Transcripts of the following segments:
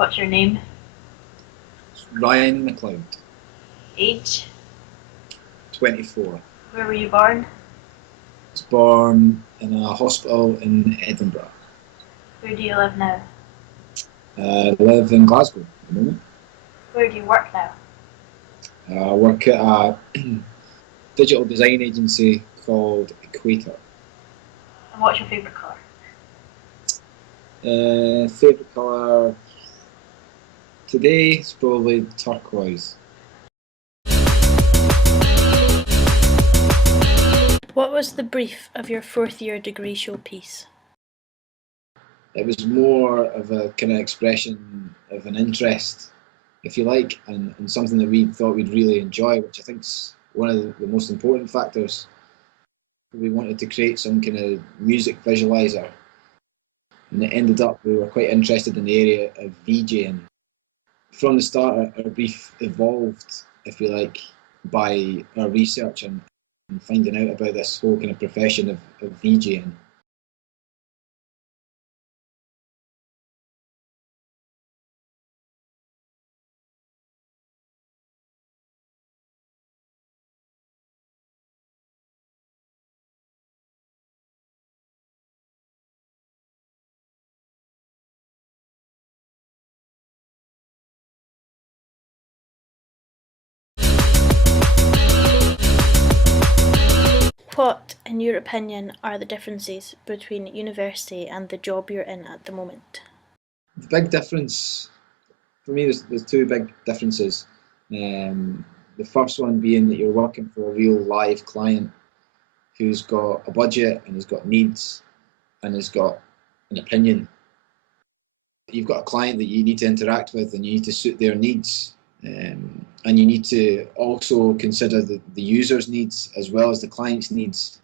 What's your name? Ryan McLeod, Age? 24. Where were you born? I was born in a hospital in Edinburgh. Where do you live now? I live in Glasgow at the moment. Where do you work now? I work at a digital design agency called Equator. And what's your favourite colour? Favourite colour today is probably turquoise. What was the brief of your fourth year degree showpiece? It was more of a kind of expression of an interest, if you like, and something that we thought we'd really enjoy, which I think is one of the most important factors. We wanted to create some kind of music visualizer, and it ended up we were quite interested in the area of VJing. From the start, our brief evolved, if you like, by our research and finding out about this whole kind of profession of VJing. What, in your opinion, are the differences between university and the job you're in at the moment? The big difference, for me, there's two big differences. The first one being that you're working for a real live client who's got a budget and has got needs and has got an opinion. You've got a client that you need to interact with and you need to suit their needs. And you need to also consider the user's needs as well as the client's needs.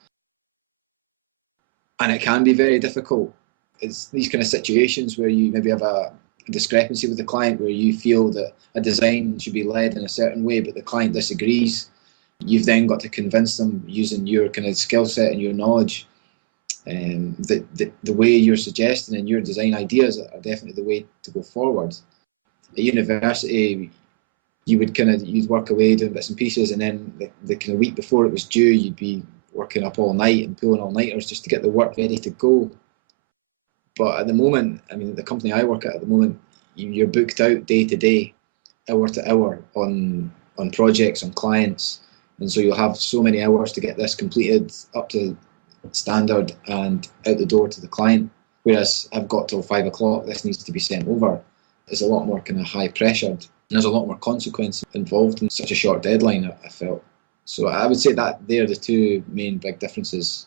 And it can be very difficult. It's these kind of situations where you maybe have a discrepancy with the client where you feel that a design should be led in a certain way, but the client disagrees. You've then got to convince them using your kind of skill set and your knowledge that the way you're suggesting and your design ideas are definitely the way to go forward. At university, you'd work away doing bits and pieces, and then the kind of week before it was due, you'd be working up all night and pulling all-nighters just to get the work ready to go. But at the moment, I mean, the company I work at the moment, you're booked out day to day, hour to hour on projects, on clients, and so you'll have so many hours to get this completed up to standard and out the door to the client. Whereas I've got till 5 o'clock, this needs to be sent over. It's a lot more kind of high pressured. And there's a lot more consequence involved in such a short deadline, I felt. So I would say that they're the two main big differences.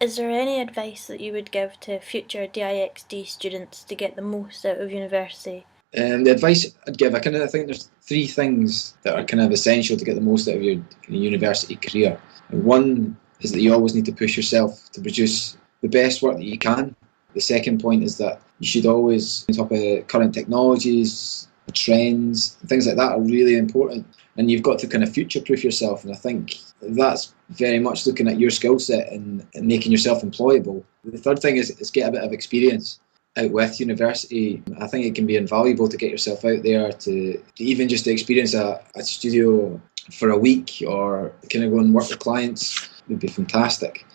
Is there any advice that you would give to future DIXD students to get the most out of university? The advice I'd give, I think there's three things that are kind of essential to get the most out of your university career. And one is that you always need to push yourself to produce the best work that you can. The second point is that you should always, on top of current technologies, trends, things like that are really important. And you've got to kind of future-proof yourself. And I think that's very much looking at your skill set and making yourself employable. The third thing is get a bit of experience out with university. I think it can be invaluable to get yourself out there to even just to experience a studio for a week or kind of go and work with clients would be fantastic.